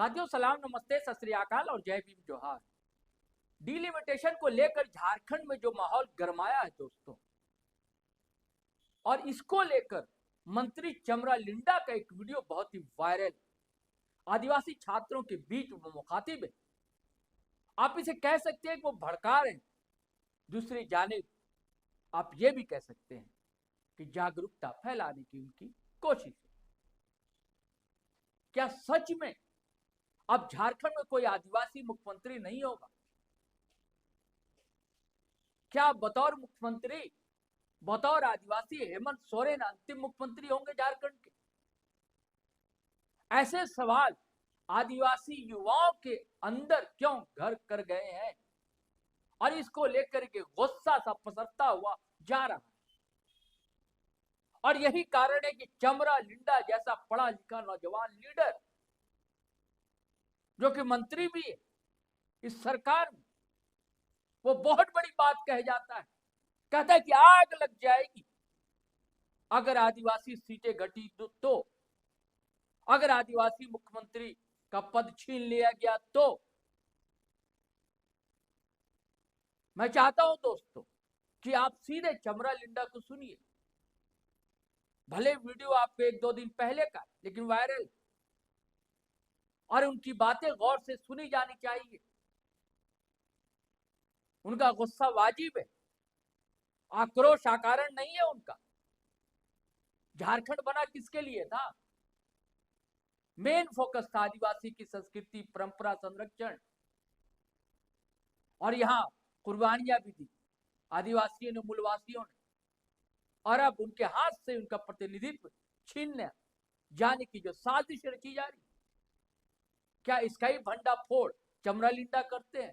साथियों सलाम, नमस्ते, सत श्री अकाल और जय भीम जोहार। डिलिमिटेशन को लेकर झारखंड में जो माहौल गरमाया है दोस्तों, और इसको लेकर मंत्री चमरा लिंडा का एक वीडियो बहुत ही वायरल, आदिवासी छात्रों के बीच वो मुखातिब है। आप इसे कह सकते हैं कि वो भड़का रहे हैं। दूसरी जानिब आप ये भी कह सकते हैं कि जागरूकता फैलाने की उनकी कोशिश है। क्या सच में अब झारखंड में कोई आदिवासी मुख्यमंत्री नहीं होगा? क्या बतौर मुख्यमंत्री, बतौर आदिवासी हेमंत सोरेन अंतिम मुख्यमंत्री होंगे झारखंड के? ऐसे सवाल आदिवासी युवाओं के अंदर क्यों घर कर गए हैं और इसको लेकर के गुस्सा सा पसरता हुआ जा रहा है। और यही कारण है कि चमरा लिंडा जैसा पढ़ा लिखा नौजवान लीडर, जो कि मंत्री भी है इस सरकार में, वो बहुत बड़ी बात कह जाता है। कहता है कि आग लग जाएगी अगर आदिवासी सीटें घटी तो, अगर आदिवासी मुख्यमंत्री का पद छीन लिया गया तो। मैं चाहता हूं दोस्तों कि आप सीधे चमरा लिंडा को सुनिए। भले वीडियो आपको 1-2 दिन पहले का, लेकिन वायरल, और उनकी बातें गौर से सुनी जानी चाहिए। उनका गुस्सा वाजिब है, आक्रोश अकारण नहीं है उनका। झारखंड बना किसके लिए था? मेन फोकस था आदिवासी की संस्कृति, परंपरा संरक्षण, और यहां कुर्बानियां भी दी आदिवासियों ने, मूलवासियों ने, और अब उनके हाथ से उनका प्रतिनिधित्व छीनने जाने की जो साजिश रची जा रही, क्या इसका ही भंडाफोड़ चमरा लिंडा करते हैं?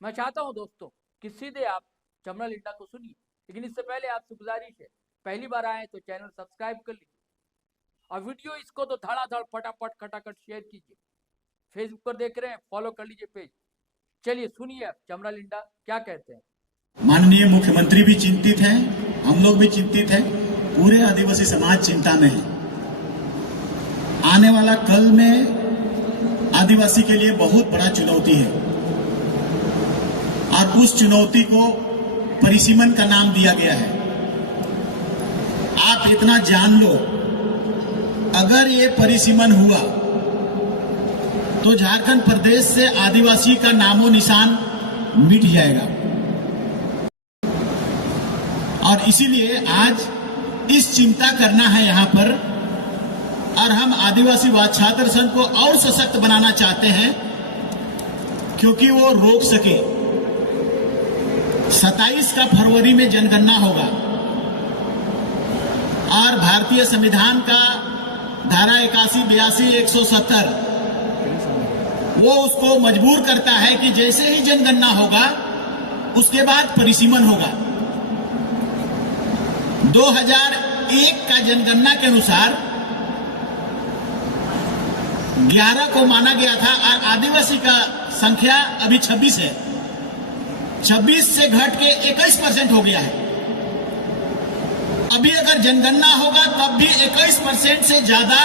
मैं चाहता हूं दोस्तों कि सीधे आप चमरा लिंडा को सुनिए, लेकिन इससे पहले आपसे गुजारिश है, पहली बार आए तो चैनल सब्सक्राइब कर लीजिए और वीडियो इसको तो धड़ाधड़ फटाफट खटाखट शेयर कीजिए। फेसबुक पर देख रहे हैं, फॉलो कर लीजिए पेज। चलिए सुनिए आप चमरा लिंडा क्या कहते हैं। माननीय मुख्यमंत्री भी चिंतित हैं, हम लोग भी चिंतित हैं, पूरे आदिवासी समाज चिंता में है। आने वाला कल में आदिवासी के लिए बहुत बड़ा चुनौती है और उस चुनौती को परिसीमन का नाम दिया गया है। आप इतना जान लो, अगर ये परिसीमन हुआ तो झारखंड प्रदेश से आदिवासी का नामो निशान मिट जाएगा। और इसीलिए आज इस चिंता करना है यहाँ पर, और हम आदिवासीवाद छात्र संघ को और सशक्त बनाना चाहते हैं क्योंकि वो रोक सके। 27 का फरवरी में जनगणना होगा और भारतीय संविधान का धारा 81, 82, 170 वो उसको मजबूर करता है कि जैसे ही जनगणना होगा उसके बाद परिसीमन होगा। 2001 का जनगणना के अनुसार 11 को माना गया था और आदिवासी का संख्या अभी 26 है। 26 से घट के 21% हो गया है। अभी अगर जनगणना होगा तब भी 21% से ज्यादा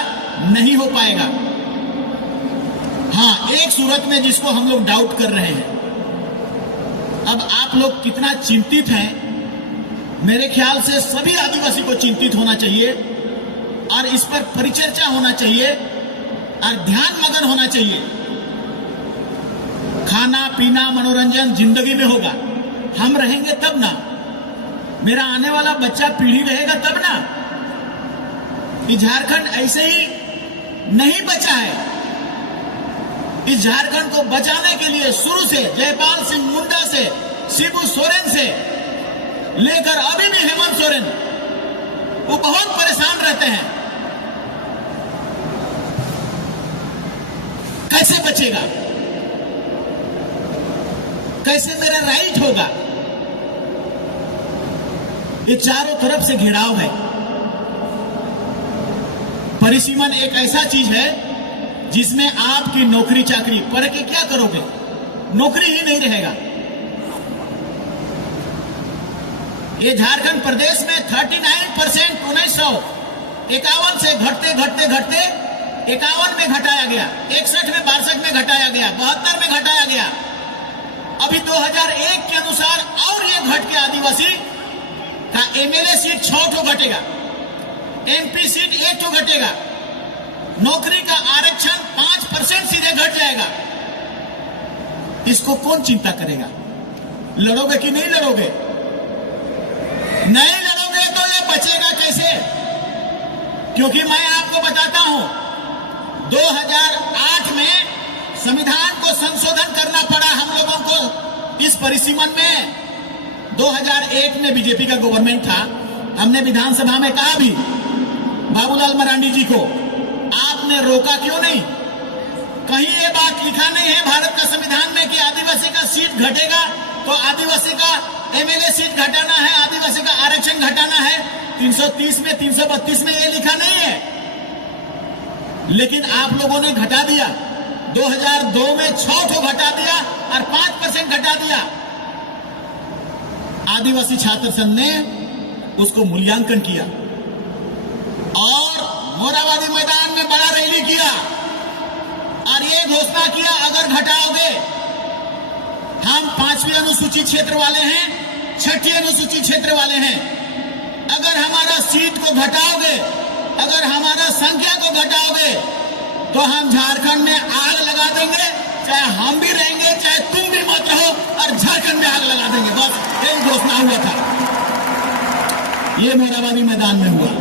नहीं हो पाएगा। हाँ, एक सूरत में जिसको हम लोग डाउट कर रहे हैं। अब आप लोग कितना चिंतित हैं, मेरे ख्याल से सभी आदिवासी को चिंतित होना चाहिए और इस पर परिचर्चा होना चाहिए और ध्यान मगन होना चाहिए। खाना पीना मनोरंजन जिंदगी में होगा, हम रहेंगे तब ना, मेरा आने वाला बच्चा पीढ़ी रहेगा तब ना। कि झारखंड ऐसे ही नहीं बचा है। इस झारखंड को बचाने के लिए शुरू से जयपाल सिंह मुंडा से, शिबू सोरेन से लेकर अभी भी हेमंत सोरेन, वो बहुत परेशान रहते हैं। कैसे बचेगा, कैसे मेरा राइट होगा? ये चारों तरफ से घिराव है। परिसीमन एक ऐसा चीज है जिसमें आपकी नौकरी चाकरी, पढ़ के क्या करोगे, नौकरी ही नहीं रहेगा। ये झारखंड प्रदेश में 39% 1951 से घटते घटते घटते 51 में घटाया गया, 61 में, 62 में घटाया गया, 72 में घटाया गया। अभी 2001 के अनुसार और ये घट के आदिवासी का एमएलए सीट 6 ठो घटेगा, एमपी सीट 1 ठो घटेगा, नौकरी का आरक्षण 5% सीधे घट जाएगा। इसको कौन चिंता करेगा? लड़ोगे कि नहीं लड़ोगे? नहीं लड़ोगे तो ये बचेगा कैसे? क्योंकि मैं आपको बताता हूं, 2008 में संविधान को संशोधन करना पड़ा हम लोगों को इस परिसीमन में। 2001 में बीजेपी का गवर्नमेंट था, हमने विधानसभा में कहा भी बाबूलाल मरांडी जी को, आपने रोका क्यों नहीं? कहीं ये बात लिखा नहीं है भारत का संविधान में कि आदिवासी का सीट घटेगा तो आदिवासी का एमएलए सीट घटाना है, आदिवासी का आरक्षण घटाना है। 330 में, 332 में ये लिखा नहीं है, लेकिन आप लोगों ने घटा दिया। 2002 में 6 ठो घटा दिया और 5% घटा दिया। आदिवासी छात्र संघ ने उसको मूल्यांकन किया और मोराबादी मैदान में बड़ा रैली किया और ये घोषणा किया, अगर घटाओगे, हम 5वीं अनुसूचित क्षेत्र वाले हैं, 6ठी अनुसूचित क्षेत्र वाले हैं, अगर हमारा सीट को घटाओगे, अगर हमारा संख्या को घटाओगे तो हम झारखंड में आग लगा देंगे, चाहे हम भी रहेंगे चाहे तुम भी मत रहो, और झारखंड में आग लगा देंगे। बस एक घोषणा हुआ था, ये मोराबादी मैदान में हुआ।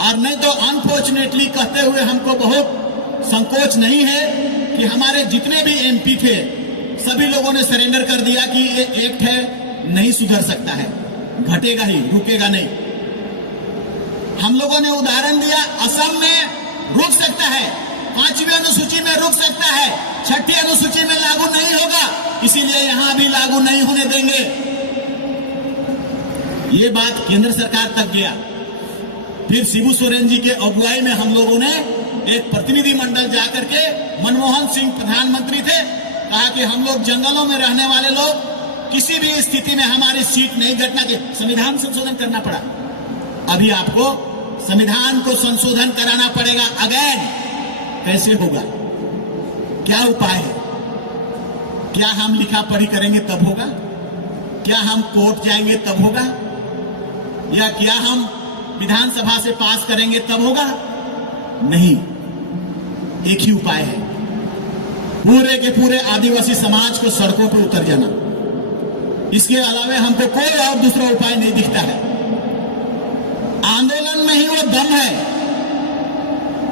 और नहीं तो अनफॉर्चुनेटली कहते हुए हमको बहुत संकोच नहीं है कि हमारे जितने भी एमपी थे सभी लोगों ने सरेंडर कर दिया कि ये एक्ट है, नहीं सुधर सकता है, घटेगा ही, रुकेगा नहीं। हम लोगों ने उदाहरण दिया, असम में रुक सकता है, 5वीं अनुसूची में रुक सकता है, 6ठी अनुसूची में लागू नहीं होगा, इसीलिए यहां भी लागू नहीं होने देंगे। ये बात केंद्र सरकार तक गया। फिर शिबू सोरेन जी के अगुवाई में हम लोगों ने एक प्रतिनिधि मंडल जाकर के, मनमोहन सिंह प्रधानमंत्री थे, कहा कि हम लोग जंगलों में रहने वाले लोग किसी भी स्थिति में हमारी सीट नहीं घटना चाहिए। संविधान संशोधन करना पड़ा। अभी आपको संविधान को संशोधन कराना पड़ेगा अगेन। कैसे होगा? क्या उपाय है? क्या हम लिखा पढ़ी करेंगे तब होगा? क्या हम कोर्ट जाएंगे तब होगा? या क्या हम विधानसभा से पास करेंगे तब होगा? नहीं, एक ही उपाय है, पूरे के पूरे आदिवासी समाज को सड़कों पर उतर जाना। इसके अलावा हमको कोई और दूसरा उपाय नहीं दिखता है। आंदोलन में ही वो दम है,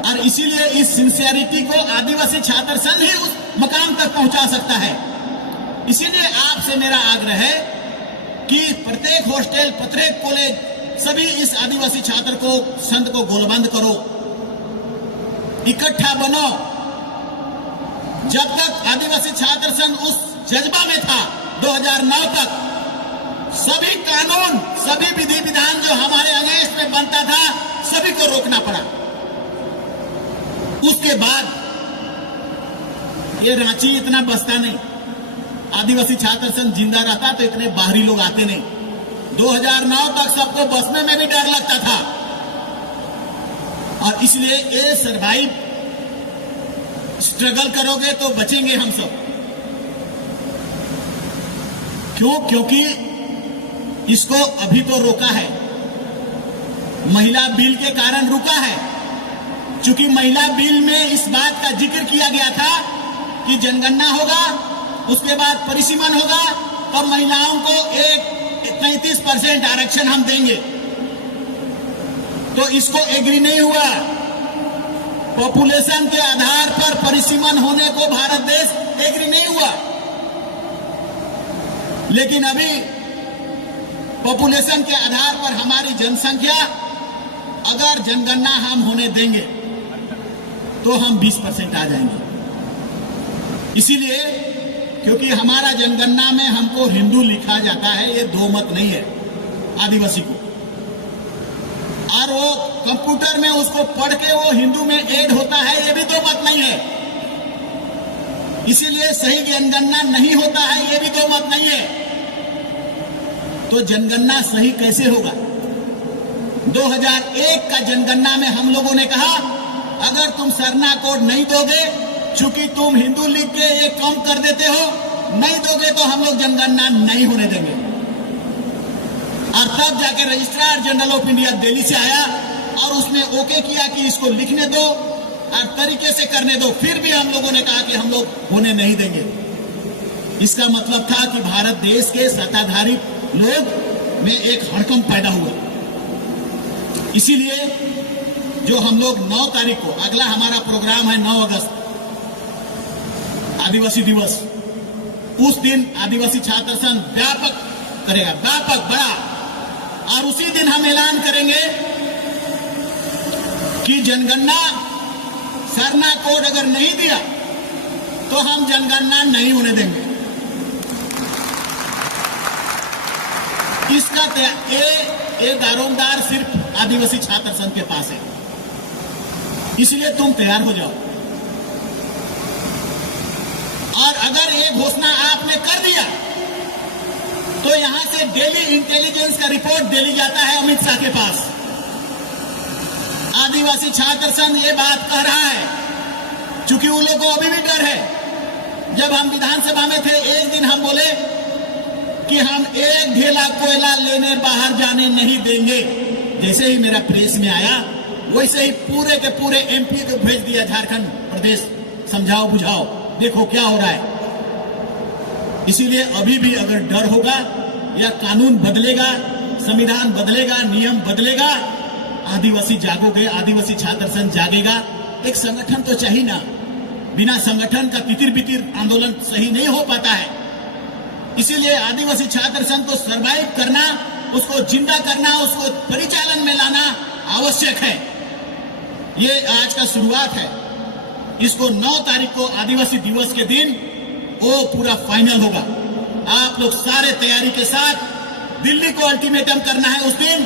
और इसीलिए इस सिंसियरिटी को आदिवासी छात्र संघ ही उस मकाम तक पहुंचा सकता है। इसीलिए आपसे मेरा आग्रह है कि प्रत्येक हॉस्टल, प्रत्येक कॉलेज, सभी इस आदिवासी छात्र को, संघ को गोलबंद करो, इकट्ठा बनो। जब तक आदिवासी छात्र संघ उस जज्बा में था 2009 तक, सभी कानून, सभी विधि विधान जो हमारे अगेंस्ट में बनता था, सभी को रोकना पड़ा। उसके बाद ये रांची इतना बसता नहीं, आदिवासी छात्र संघ जिंदा रहता तो इतने बाहरी लोग आते नहीं। 2009 तक सबको बसने में भी डर लगता था, और इसलिए ये सर्वाइव स्ट्रगल करोगे तो बचेंगे हम सब। क्यों? क्योंकि इसको अभी तो रोका है, महिला बिल के कारण रुका है। चूंकि महिला बिल में इस बात का जिक्र किया गया था कि जनगणना होगा, उसके बाद परिसीमन होगा, तब महिलाओं को एक 33% आरक्षण हम देंगे, तो इसको एग्री नहीं हुआ। पॉपुलेशन के आधार पर परिसीमन होने को भारत देश एग्री नहीं हुआ। लेकिन अभी पॉपुलेशन के आधार पर हमारी जनसंख्या, अगर जनगणना हम होने देंगे तो हम 20% आ जाएंगे। इसीलिए, क्योंकि हमारा जनगणना में हमको हिंदू लिखा जाता है, ये दो मत नहीं है आदिवासी को, और वो कंप्यूटर में उसको पढ़ के वो हिंदू में ऐड होता है, ये भी दो मत नहीं है। इसीलिए सही जनगणना नहीं होता है, ये भी दो मत नहीं है। तो जनगणना सही कैसे होगा? 2001 का जनगणना में हम लोगों ने कहा अगर तुम सरना कोड नहीं दोगे, चूंकि तुम हिंदू लीग के ये कम कर देते हो, नहीं दोगे तो हम लोग जनगणना नहीं होने देंगे। और तब जाके registrar general of India Delhi से आया और उसने ओके किया कि इसको लिखने दो और तरीके से करने दो। फिर भी हम लोगों ने कहा कि हम लोग होने नहीं देंगे। इसका मतलब था कि भारत देश के सत्ताधारी लोग में एक हड़कंप पैदा हुआ। इसीलिए जो हम लोग 9 तारीख को, अगला हमारा प्रोग्राम है 9 अगस्त, आदिवासी दिवस, उस दिन आदिवासी छात्र संघ व्यापक करेगा, व्यापक बड़ा, और उसी दिन हम ऐलान करेंगे कि जनगणना सरना कोड अगर नहीं दिया तो हम जनगणना नहीं होने देंगे। इसका ये दारोमदार सिर्फ आदिवासी छात्र संघ के पास है, इसलिए तुम तैयार हो जाओ। और अगर ये घोषणा आपने कर दिया तो यहां से डेली इंटेलिजेंस का रिपोर्ट डेली जाता है अमित शाह के पास। आदिवासी छात्र संघ ये बात कह रहा है, क्योंकि उन लोगों को अभी भी डर है। जब हम विधानसभा में थे, एक दिन हम बोले कि हम एक ढेला कोयला लेने बाहर जाने नहीं देंगे। जैसे ही मेरा प्रेस में आया, वैसे ही पूरे के पूरे एमपी को भेज दिया झारखंड प्रदेश, समझाओ बुझाओ, देखो क्या हो रहा है। इसीलिए अभी भी अगर डर होगा या कानून बदलेगा, संविधान बदलेगा, नियम बदलेगा, आदिवासी जागोगे, आदिवासी छात्र संघ जागेगा। एक संगठन तो चाहिए ना, बिना संगठन का तितिर बितिर आंदोलन सही नहीं हो पाता है। इसीलिए आदिवासी छात्र संघ को सरवाइव करना, उसको जिंदा करना, उसको परिचालन में लाना आवश्यक है। ये आज का शुरुआत है। इसको 9 तारीख को आदिवासी दिवस के दिन वो पूरा फाइनल होगा। आप लोग सारे तैयारी के साथ दिल्ली को अल्टीमेटम करना है। उस दिन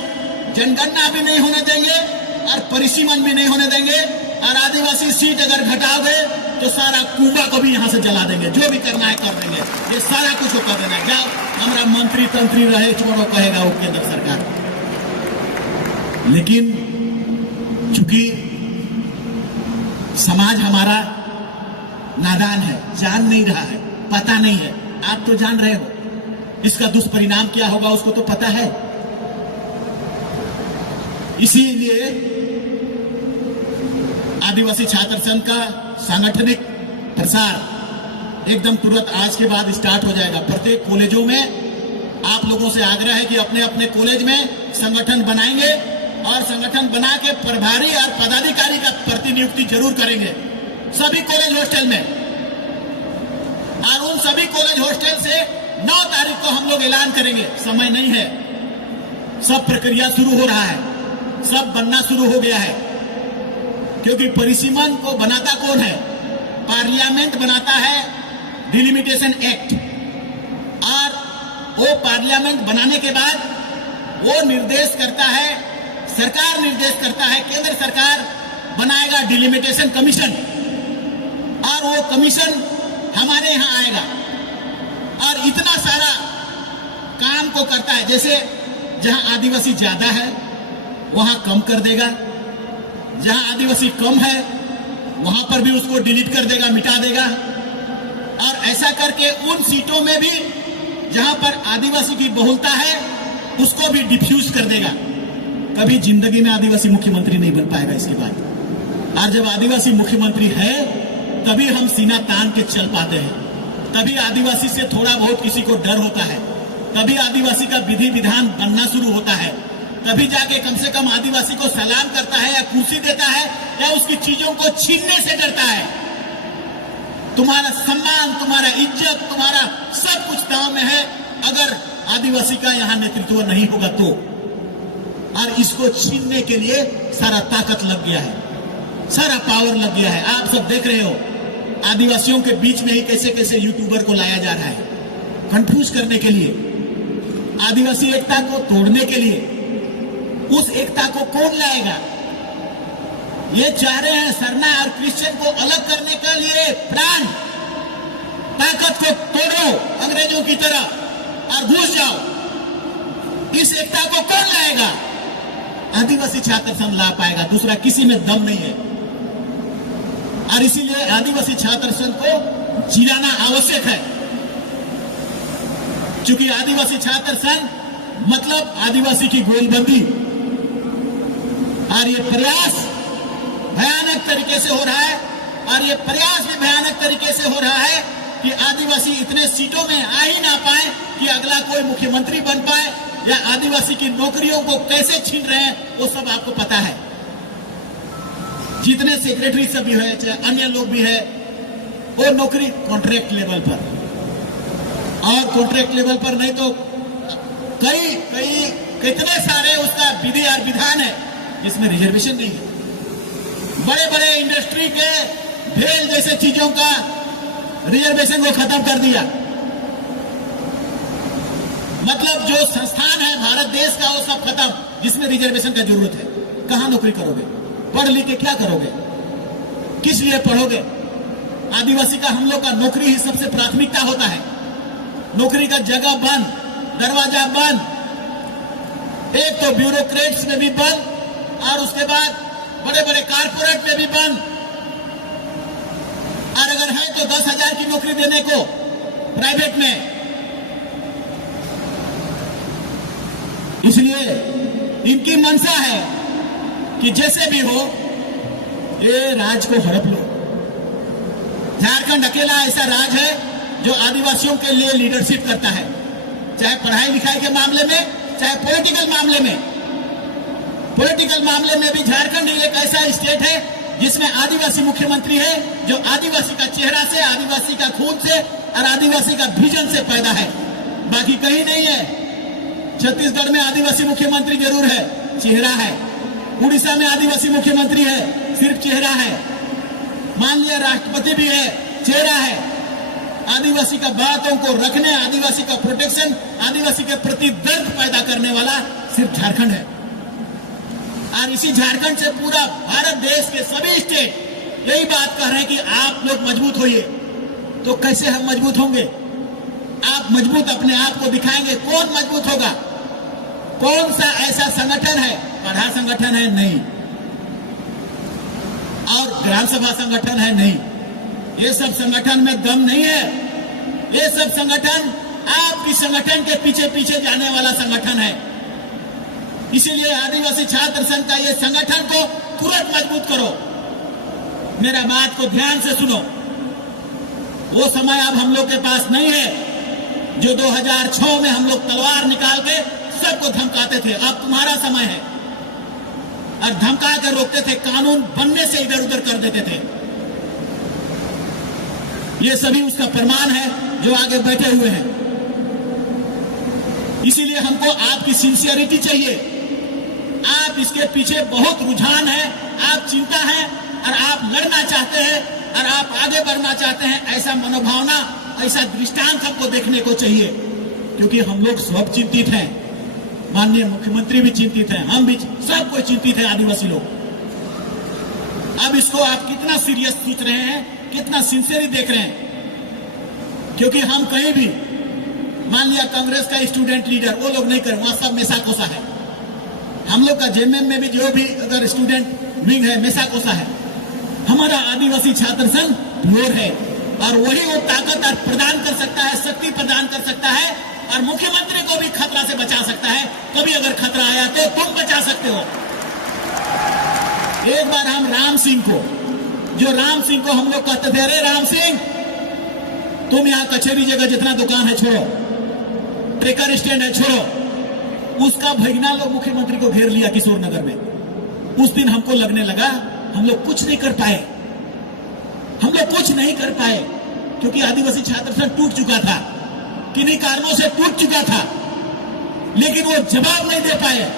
जनगणना भी नहीं होने देंगे और परिसीमन भी नहीं होने देंगे, और आदिवासी सीट अगर घटाओगे तो सारा कुंभा को भी यहां से जला देंगे। जो भी करना है कर देंगे, ये सारा कुछ कर देना है। जाओ, हमारा मंत्री तंत्री रहे छोड़ो कहेगा वो केंद्र सरकार। लेकिन चूंकि समाज हमारा नादान है, जान नहीं रहा है, पता नहीं है। आप तो जान रहे हो इसका दुष्परिणाम क्या होगा, उसको तो पता है। इसीलिए आदिवासी छात्र संघ का सांगठनिक प्रसार एकदम तुरंत आज के बाद स्टार्ट हो जाएगा। प्रत्येक कॉलेजों में आप लोगों से आग्रह है कि अपने अपने कॉलेज में संगठन बनाएंगे और संगठन बना के प्रभारी और पदाधिकारी का प्रतिनियुक्ति जरूर करेंगे सभी कॉलेज हॉस्टल में। और उन सभी कॉलेज हॉस्टल से 9 तारीख को हम लोग ऐलान करेंगे। समय नहीं है, सब प्रक्रिया शुरू हो रहा है, सब बनना शुरू हो गया है। क्योंकि परिसीमन को बनाता कौन है? पार्लियामेंट बनाता है डिलिमिटेशन एक्ट, और वो पार्लियामेंट बनाने के बाद वो निर्देश करता है, सरकार निर्देश करता है, केंद्र सरकार बनाएगा डिलिमिटेशन कमीशन, और वो कमीशन हमारे यहां आएगा और इतना सारा काम को करता है। जैसे जहां आदिवासी ज्यादा है वहां कम कर देगा, जहां आदिवासी कम है वहां पर भी उसको डिलीट कर देगा, मिटा देगा। और ऐसा करके उन सीटों में भी जहां पर आदिवासी की बहुलता है उसको भी डिफ्यूज कर देगा। कभी जिंदगी में आदिवासी मुख्यमंत्री नहीं बन पाएगा इसके बाद। और जब आदिवासी मुख्यमंत्री है तभी हम सीना तान के चल पाते हैं, तभी आदिवासी से थोड़ा बहुत किसी को डर होता है, तभी आदिवासी का विधि विधान बनना शुरू होता है, तभी जाके कम से कम आदिवासी को सलाम करता है या कुर्सी देता है या उसकी चीजों को छीनने से डरता है। तुम्हारा सम्मान, तुम्हारा इज्जत, तुम्हारा सब कुछ दांव में है अगर आदिवासी का यहां नेतृत्व नहीं होगा तो। और इसको छीनने के लिए सारा ताकत लग गया है, सारा पावर लग गया है। आप सब देख रहे हो आदिवासियों के बीच में ही कैसे कैसे यूट्यूबर को लाया जा रहा है कंफ्यूज करने के लिए, आदिवासी एकता को तोड़ने के लिए। उस एकता को कौन लाएगा? ये चाह रहे हैं सरना और क्रिश्चियन को अलग करने के लिए प्राण, ताकत को तोड़ो अंग्रेजों की तरह और घुस जाओ। इस एकता को कौन लाएगा? आदिवासी छात्र संघ ला पाएगा, दूसरा किसी में दम नहीं है। और इसीलिए आदिवासी छात्र संघ को जिलाना आवश्यक है, क्योंकि आदिवासी छात्र संघ मतलब आदिवासी की गोलबंदी। और ये प्रयास भयानक तरीके से हो रहा है, और ये प्रयास भी भयानक तरीके से हो रहा है कि आदिवासी इतने सीटों में आ ही ना पाए कि अगला कोई मुख्यमंत्री बन पाए, या आदिवासी की नौकरियों को कैसे छीन रहे हैं वो सब आपको पता है। जितने सेक्रेटरी सब भी है, चाहे अन्य लोग भी है, वो नौकरी कॉन्ट्रैक्ट लेवल पर, और कॉन्ट्रैक्ट लेवल पर नहीं तो कितने सारे उसका विधि और विधान है जिसमें रिजर्वेशन नहीं है। बड़े बड़े इंडस्ट्री के भेल जैसे चीजों का रिजर्वेशन को खत्म कर दिया। मतलब जो संस्थान है भारत देश का वो सब खत्म, जिसमें रिजर्वेशन का जरूरत है। कहां नौकरी करोगे? पढ़ लिख के क्या करोगे? किस लिए पढ़ोगे? आदिवासी का हम लोग का नौकरी ही सबसे प्राथमिकता होता है। नौकरी का जगह बंद, दरवाजा बंद, एक तो ब्यूरोक्रेट्स में भी बंद, और उसके बाद बड़े बड़े कारपोरेट में भी बंद। और अगर है तो 10,000 की नौकरी देने को प्राइवेट में। इसलिए इनकी मंशा है कि जैसे भी हो ये राज को हड़प लो। झारखंड अकेला ऐसा राज है जो आदिवासियों के लिए लीडरशिप करता है, चाहे पढ़ाई लिखाई के मामले में, चाहे पॉलिटिकल मामले में। पॉलिटिकल मामले में भी झारखंड एक ऐसा स्टेट है जिसमें आदिवासी मुख्यमंत्री है, जो आदिवासी का चेहरा से, आदिवासी का खून से और आदिवासी का विजन से पैदा है। बाकी कहीं नहीं है। छत्तीसगढ़ में आदिवासी मुख्यमंत्री जरूर है, चेहरा है। उड़ीसा में आदिवासी मुख्यमंत्री है, सिर्फ चेहरा है। मान लिया राष्ट्रपति भी है, चेहरा है। आदिवासी का बातों को रखने, आदिवासी का प्रोटेक्शन, आदिवासी के प्रति दर्द पैदा करने वाला सिर्फ झारखंड है। और इसी झारखंड से पूरा भारत देश के सभी स्टेट यही बात कह रहे हैं कि आप लोग मजबूत होइए। तो कैसे हम मजबूत होंगे? आप मजबूत अपने आप को दिखाएंगे। कौन मजबूत होगा? कौन सा ऐसा संगठन है? पढ़ा संगठन है? नहीं। और ग्राम सभा संगठन है? नहीं। ये सब संगठन में दम नहीं है। ये सब संगठन आपकी संगठन के पीछे पीछे जाने वाला संगठन है। इसीलिए आदिवासी छात्र संघ का ये संगठन को तुरंत मजबूत करो। मेरा बात को ध्यान से सुनो। वो समय अब हम लोग के पास नहीं है जो 2006 में हम लोग तलवार निकाल के सबको धमकाते थे। अब तुम्हारा समय है। और धमका कर रोकते थे, कानून बनने से इधर उधर कर देते थे। ये सभी उसका प्रमाण है जो आगे बैठे हुए हैं। इसीलिए हमको आपकी सिंसियरिटी चाहिए। आप इसके पीछे बहुत रुझान है, आप चिंता है, और आप लड़ना चाहते हैं, और आप आगे बढ़ना चाहते हैं। ऐसा मनोभावना, ऐसा दृष्टांत हमको देखने को चाहिए, क्योंकि हम लोग सब चिंतित हैं। माननीय मुख्यमंत्री भी चिंतित हैं, हम भी, सब कोई चिंतित है, आदिवासी लोग। अब इसको आप कितना सीरियस सोच रहे हैं, कितना सिंसियरली देख रहे हैं? क्योंकि हम कहीं भी, मान लिया कांग्रेस का स्टूडेंट लीडर, वो लोग नहीं करें, वहां सब मेसा कोसा है। हम लोग का जेएमएम में भी जो भी अगर स्टूडेंट विंग है, मेसा कोसा है। हमारा आदिवासी छात्र संघ प्योर है, और वही वो ताकत प्रदान कर सकता है, शक्ति प्रदान कर सकता है, और मुख्यमंत्री को भी खतरा से बचा सकता है। कभी अगर खतरा आया तो तुम बचा सकते हो। एक बार हम राम सिंह को, हम लोग कहते थे, अरे राम सिंह, तुम यहाँ कचहरी जगह जितना दुकान है छोड़ो, ट्रेकर स्टैंड है छोड़ो। उसका भगना लोग मुख्यमंत्री को घेर लिया किशोर नगर में। उस दिन हमको लगने लगा हम लोग कुछ नहीं कर पाए, क्योंकि आदिवासी छात्र संघ टूट चुका था, किन्हीं कारणों से टूट चुका था, लेकिन वो जवाब नहीं दे पाए।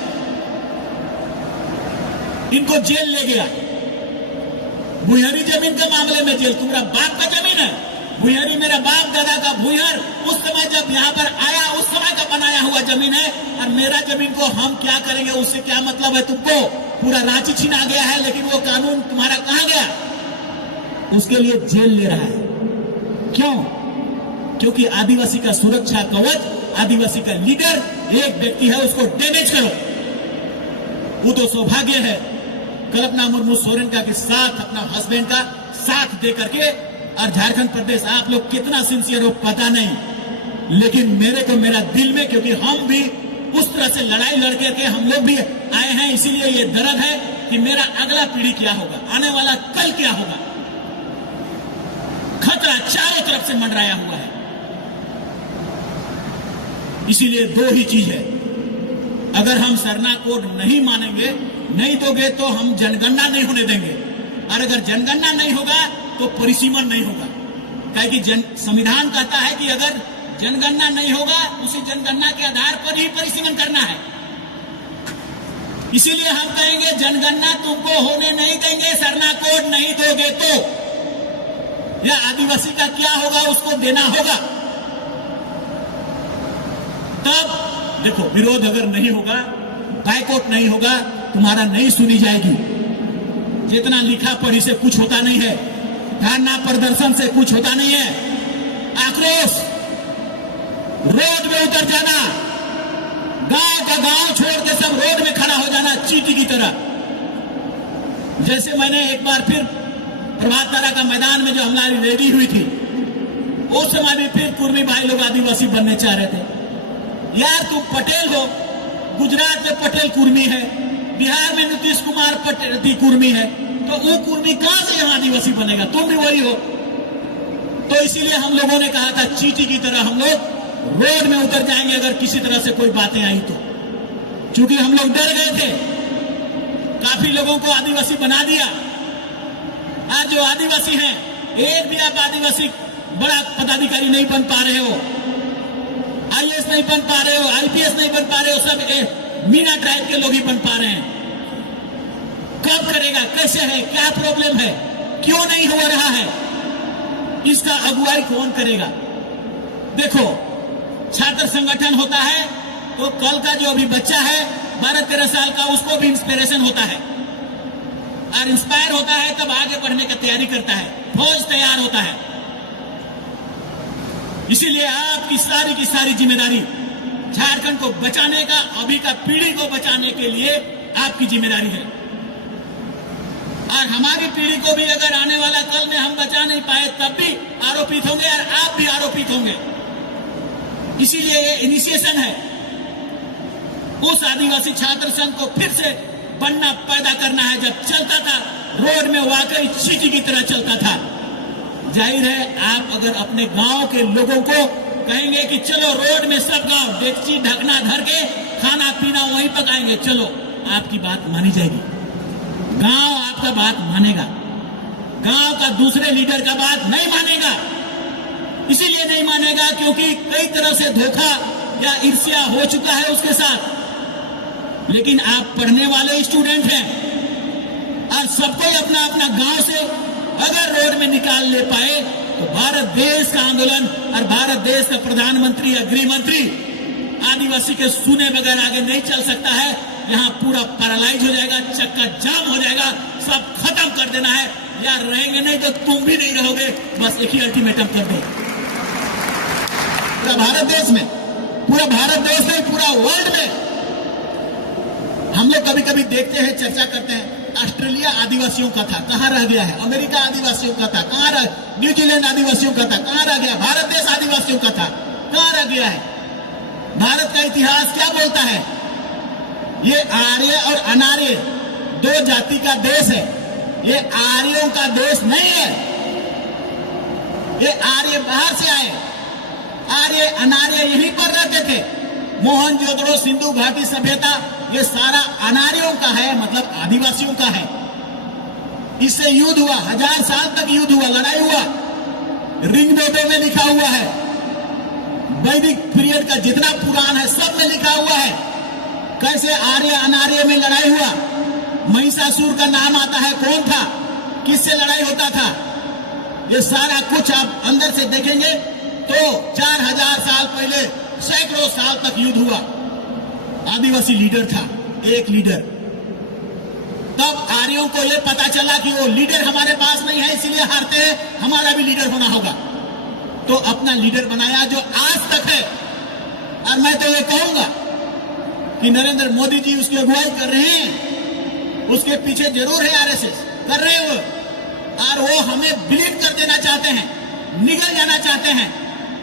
इनको जेल ले गया। भुइहरी जमीन के मामले में जेल। तुम्हारा बाप का जमीन है भुइहरी, मेरा बाप दादा का भुइहर उस समय जब यहाँ पर आया उस समय का बनाया हुआ जमीन है, और मेरा जमीन को हम क्या करेंगे, उससे क्या मतलब है तुमको? पूरा रांची छीना गया है, लेकिन वो कानून तुम्हारा कहां गया? उसके लिए जेल ले रहा है। क्यों? क्योंकि आदिवासी का सुरक्षा कवच, आदिवासी का लीडर एक व्यक्ति है, उसको डैमेज करो, वो तो सौभाग्य है कल्पना मुर्मू सोरेन का के साथ अपना हस्बैंड का साथ दे करके। और झारखंड प्रदेश आप लोग कितना सिंसियर हो पता नहीं, लेकिन मेरे को मेरा दिल में, क्योंकि हम भी उस तरह से लड़ाई लड़ करके हम लोग भी आए हैं, इसीलिए ये दर्द है कि मेरा अगला पीढ़ी क्या होगा, आने वाला कल क्या होगा। खतरा चारों तरफ से मंडराया हुआ है। इसीलिए दो ही चीज है, अगर हम सरना कोड नहीं मानेंगे, नहीं दोगे तो हम जनगणना नहीं होने देंगे, और अगर जनगणना नहीं होगा तो परिसीमन नहीं होगा। क्या कि संविधान कहता है कि अगर जनगणना नहीं होगा उसी जनगणना के आधार पर ही परिसीमन करना है। इसीलिए हम कहेंगे जनगणना तुमको होने नहीं देंगे, सरना कोड नहीं दोगे तो। या आदिवासी का क्या होगा उसको देना होगा। तब देखो, विरोध अगर नहीं होगा, बायकॉट नहीं होगा, तुम्हारा नहीं सुनी जाएगी। जितना लिखा पढ़ी से कुछ होता नहीं है, धरना प्रदर्शन से कुछ होता नहीं है। आक्रोश, रोड में उतर जाना, गांव का गांव छोड़ के सब रोड में खड़ा हो जाना चींटी की तरह। जैसे मैंने एक बार फिर प्रभात तारा का मैदान में जो हमारी रैली हुई थी, उस समय भी फिर कुर्मी भाई लोग आदिवासी बनने चाह रहे थे। यार तुम पटेल हो, गुजरात में पटेल कुर्मी है, बिहार में नीतीश कुमार पटेल कुर्मी है, तो वो कुर्मी कहां से यहां आदिवासी बनेगा? तुम भी वही हो। तो इसीलिए हम लोगों ने कहा था चींटी की तरह हम लोग रोड में उतर जाएंगे अगर किसी तरह से कोई बातें आई तो। क्योंकि हम लोग डर गए थे, काफी लोगों को आदिवासी बना दिया। आज जो आदिवासी हैं, एक भी आप आदिवासी बड़ा पदाधिकारी नहीं बन पा रहे हो, आईएएस नहीं बन पा रहे हो, आईपीएस नहीं बन पा रहे हो, सब मीना ट्राइब के लोग ही बन पा रहे हैं। कब करेगा, कैसे है, क्या प्रॉब्लम है, क्यों नहीं हो रहा है, इसका अगुवाई कौन करेगा? देखो, छात्र संगठन होता है तो कल का जो अभी बच्चा है 12-13 साल का, उसको भी इंस्पिरेशन होता है, और इंस्पायर होता है तब आगे बढ़ने की तैयारी करता है, फौज तैयार होता है। इसीलिए आपकी की सारी जिम्मेदारी झारखंड को बचाने का, अभी का पीढ़ी को बचाने के लिए आपकी जिम्मेदारी है। और हमारी पीढ़ी को भी अगर आने वाला कल में हम बचा नहीं पाए तब भी आरोपित होंगे, और आप भी आरोपित होंगे। इसीलिए ये इनिशिएशन है, उस आदिवासी छात्र संघ को फिर से बनना, पैदा करना है। जब चलता था रोड में वाकई चींटी की तरह चलता था। जाहिर है, आप अगर अपने गांव के लोगों को कहेंगे कि चलो रोड में सब गांव डेगची ढकना धर के खाना पीना वहीं पकाएंगे, चलो, आपकी बात मानी जाएगी, गांव आपका बात मानेगा, गांव का दूसरे लीडर का बात नहीं मानेगा। इसीलिए नहीं मानेगा क्योंकि कई तरह से धोखा या ईर्ष्या हो चुका है उसके साथ। लेकिन आप पढ़ने वाले स्टूडेंट हैं, और सबको अपना अपना गांव से अगर रोड में निकाल ले पाए तो भारत देश का आंदोलन और भारत देश का प्रधानमंत्री या गृह मंत्री आदिवासी के सुने बगैर आगे नहीं चल सकता है। यहाँ पूरा पैरालाइज हो जाएगा, चक्का जाम हो जाएगा, सब खत्म कर देना है। यार रहेंगे नहीं तो तुम भी नहीं रहोगे, बस एक ही अल्टीमेटम कर दो। पूरा भारत देश में, पूरा भारत देश में, पूरा वर्ल्ड में हम लोग कभी कभी देखते हैं, चर्चा करते हैं, ऑस्ट्रेलिया आदिवासियों का था, कहां रह गया है? अमेरिका आदिवासियों का था, कहां रह? न्यूजीलैंड आदिवासियों का था, कहां रह गया? भारत देश आदिवासियों का था, कहां रह गया है? भारत का इतिहास क्या बोलता है? ये आर्य और अनार्य दो जाति का देश है। ये आर्यों का देश नहीं है। ये आर्य बाहर से आए, आर्य अनार्य यहीं पर रहते थे। मोहनजोदड़ो, सिंधु घाटी सभ्यता, ये सारा अनार्यों का है, मतलब आदिवासियों का है। इससे युद्ध हुआ, 1000 साल तक युद्ध हुआ, लड़ाई हुआ, ऋग्वेदों में लिखा हुआ है, वैदिक पीरियड का जितना पुराण है सब में लिखा हुआ है कैसे आर्य अनार्य में लड़ाई हुआ। महिषासुर का नाम आता है, कौन था, किससे लड़ाई होता था, ये सारा कुछ आप अंदर से देखेंगे तो 4000 साल पहले सैकड़ों साल तक युद्ध हुआ। आदिवासी लीडर था, एक लीडर। तब आर्यों को यह पता चला कि वो लीडर हमारे पास नहीं है, इसलिए हारते हैं, हमारा भी लीडर होना होगा। तो अपना लीडर बनाया जो आज तक है। और मैं तो ये कहूंगा कि नरेंद्र मोदी जी उसकी अगुवाई कर रहे हैं। उसके पीछे जरूर है आरएसएस, कर रहे हो, और वो हमें विलीन कर देना चाहते हैं, निगल जाना चाहते हैं।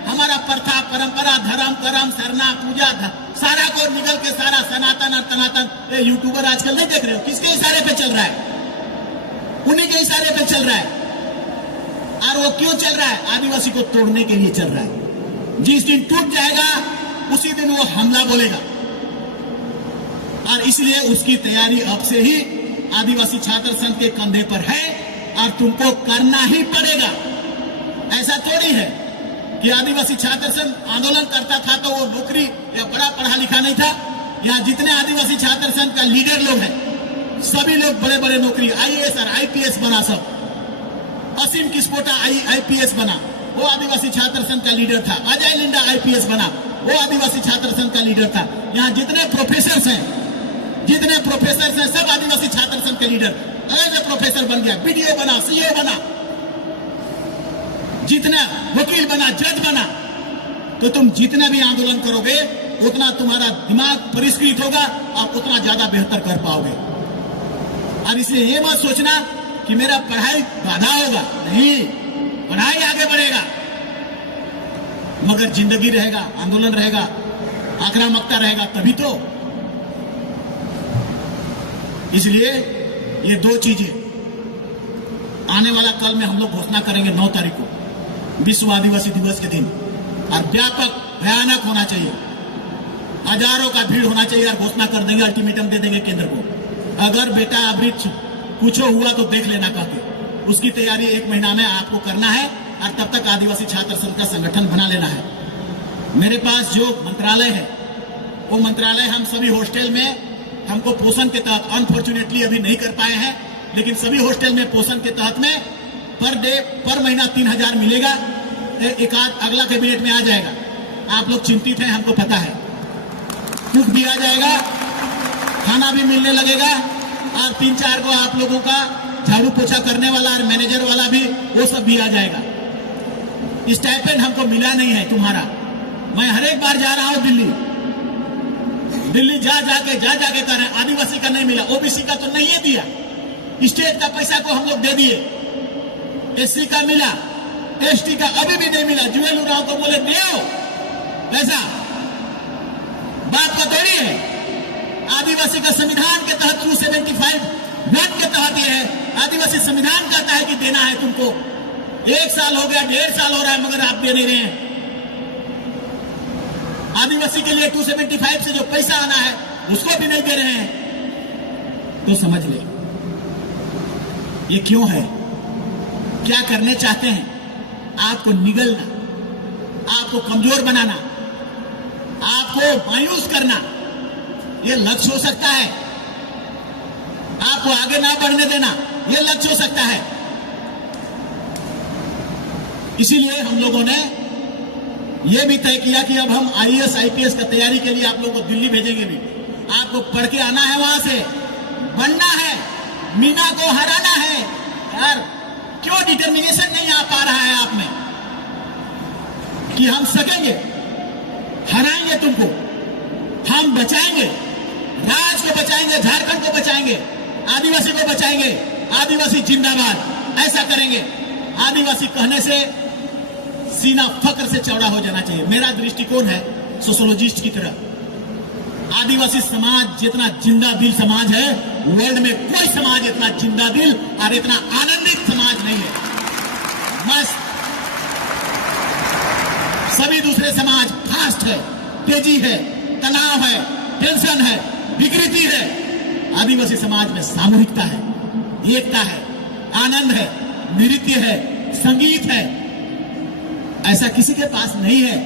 हमारा प्रथा, परंपरा, धर्म, कर्म, सरना, पूजा, सारा को निगल के सारा सनातन और तनातन। ये यूट्यूबर आजकल नहीं देख रहे हो, किसके इशारे पे चल रहा है? उन्हीं के इशारे पे चल रहा है। और वो क्यों चल रहा है? आदिवासी को तोड़ने के लिए चल रहा है। जिस दिन टूट जाएगा उसी दिन वो हमला बोलेगा, और इसलिए उसकी तैयारी अब से ही आदिवासी छात्र संघ के कंधे पर है, और तुमको करना ही पड़ेगा। ऐसा थोड़ी है कि आदिवासी छात्र संघ आंदोलन करता था तो वो नौकरी या बड़ा पढ़ा लिखा नहीं था। यहाँ जितने आदिवासी छात्र संघ का लीडर लोग हैं, सभी लोग बड़े बड़े नौकरी, आईएएस और आईपीएस बना। सब असीम किस्पोटा आईपीएस बना, वो आदिवासी छात्र संघ का लीडर था। अजय लिंडा आईपीएस बना, वो आदिवासी छात्र संघ का लीडर था। यहाँ जितने प्रोफेसर हैं सब आदिवासी छात्र संघ के लीडर। एज ए प्रोफेसर बन गया, बीडीओ बना, सीओ बना, जितना वकील बना, जज बना। तो तुम जितना भी आंदोलन करोगे उतना तुम्हारा दिमाग परिष्कृत होगा और उतना ज्यादा बेहतर कर पाओगे। और इसलिए ये मत सोचना कि मेरा पढ़ाई बाधा होगा, नहीं, पढ़ाई आगे बढ़ेगा, मगर जिंदगी रहेगा, आंदोलन रहेगा, आक्रामकता रहेगा, तभी तो। इसलिए ये दो चीजें आने वाला कल में हम लोग घोषणा करेंगे 9 तारीख को, विश्व आदिवासी दिवस के दिन, और व्यापक भयानक होना चाहिए, हजारों का भीड़ होना चाहिए, और घोषणा कर देंगे, अल्टीमेटम दे देंगे केंद्र को। अगर बेटा अभी कुछ हुआ तो देख लेना कहते। उसकी तैयारी 1 महीना में आपको करना है, और तब तक आदिवासी छात्र संघ का संगठन बना लेना है। मेरे पास जो मंत्रालय है, वो मंत्रालय हम सभी हॉस्टल में, हमको पोषण के तहत अनफॉर्चुनेटली अभी नहीं कर पाए हैं, लेकिन सभी हॉस्टल में पोषण के तहत में पर डे, पर महीना 3000 मिलेगा। एक आध अगला कैबिनेट में आ जाएगा। आप लोग चिंतित हैं, हमको पता है। कुक भी आ जाएगा, खाना भी मिलने लगेगा, और 3-4 को आप लोगों का झाड़ू पोछा करने वाला और मैनेजर वाला भी, वो सब भी आ जाएगा। स्टाइपेंड हमको मिला नहीं है तुम्हारा। मैं हर एक बार जा रहा हूं दिल्ली जा जाके कर रहे हैं, आदिवासी का नहीं मिला, ओबीसी का तो नहीं है दिया, स्टेट का पैसा को हम लोग दे दिए, एससी का मिला, एसटी का अभी भी नहीं मिला। जुएल उराव को बोले दे पैसा, बात का थोड़ी है। आदिवासी का संविधान के तहत 275(1) के तहत ये है, आदिवासी संविधान कहता है कि देना है तुमको। 1 साल हो गया, 1.5 साल हो रहा है, मगर आप दे नहीं रहे हैं। आदिवासी के लिए 275 से जो पैसा आना है उसको भी नहीं दे रहे हैं। तो समझ ले ये क्यों है, क्या करने चाहते हैं? आपको निगलना, आपको कमजोर बनाना, आपको मायूस करना, ये लक्ष्य हो सकता है। आपको आगे ना बढ़ने देना, ये लक्ष्य हो सकता है। इसीलिए हम लोगों ने यह भी तय किया कि अब हम आईएएस आईपीएस का तैयारी के लिए आप लोगों को दिल्ली भेजेंगे भी। आपको पढ़ के आना है, वहां से बनना है, मीना को हराना है। यार क्यों डिटर्मिनेशन नहीं आ पा रहा है आप में कि हम सकेंगे, हराएंगे तुमको, हम बचाएंगे, राज्य को बचाएंगे, झारखंड को बचाएंगे, आदिवासी को बचाएंगे, आदिवासी जिंदाबाद, ऐसा करेंगे। आदिवासी कहने से सीना फक्र से चौड़ा हो जाना चाहिए। मेरा दृष्टिकोण है सोशोलॉजिस्ट की तरह। आदिवासी समाज जितना जिंदा दिल समाज है, वर्ल्ड में कोई समाज इतना जिंदा दिल और इतना आनंदित समाज नहीं है। मस्त, सभी दूसरे समाज फास्ट है, तेजी है, तनाव है, टेंशन है, विकृति है। आदिवासी समाज में सामूहिकता है, एकता है, आनंद है, नृत्य है, संगीत है। ऐसा किसी के पास नहीं है।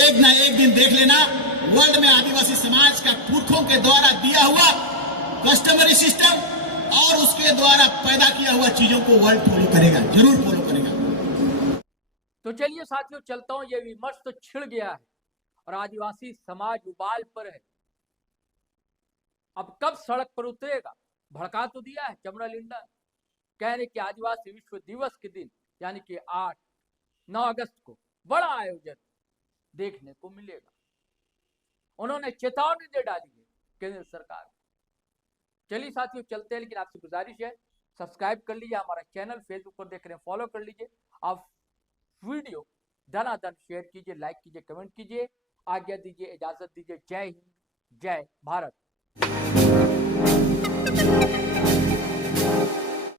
एक ना एक दिन देख लेना, वर्ल्ड में आदिवासी समाज का पुरखों के द्वारा दिया हुआ कस्टमरी सिस्टम और उसके द्वारा पैदा किया हुआ चीजों को वर्ल्ड फॉलो करेगा, जरूर फॉलो करेगा। तो चलिए साथियों, चलता हूं। ये विमर्श तो छिड़ गया है और आदिवासी समाज उबाल पर है। अब कब सड़क पर उतरेगा? भड़का तो दिया है चमरा लिंडा, कह रहे कि आदिवासी विश्व दिवस के दिन यानी कि 8-9 अगस्त को बड़ा आयोजन देखने को मिलेगा। उन्होंने चेतावनी दे डाली है केंद्र सरकार। चलिए साथियों चलते हैं, लेकिन आपसे गुजारिश है सब्सक्राइब कर लीजिए हमारा चैनल, फेसबुक पर देख रहे हैं फॉलो कर लीजिए। आप वीडियो धनाधन शेयर कीजिए, लाइक कीजिए, कमेंट कीजिए। आज्ञा दीजिए, इजाजत दीजिए। जय हिंद, जय भारत।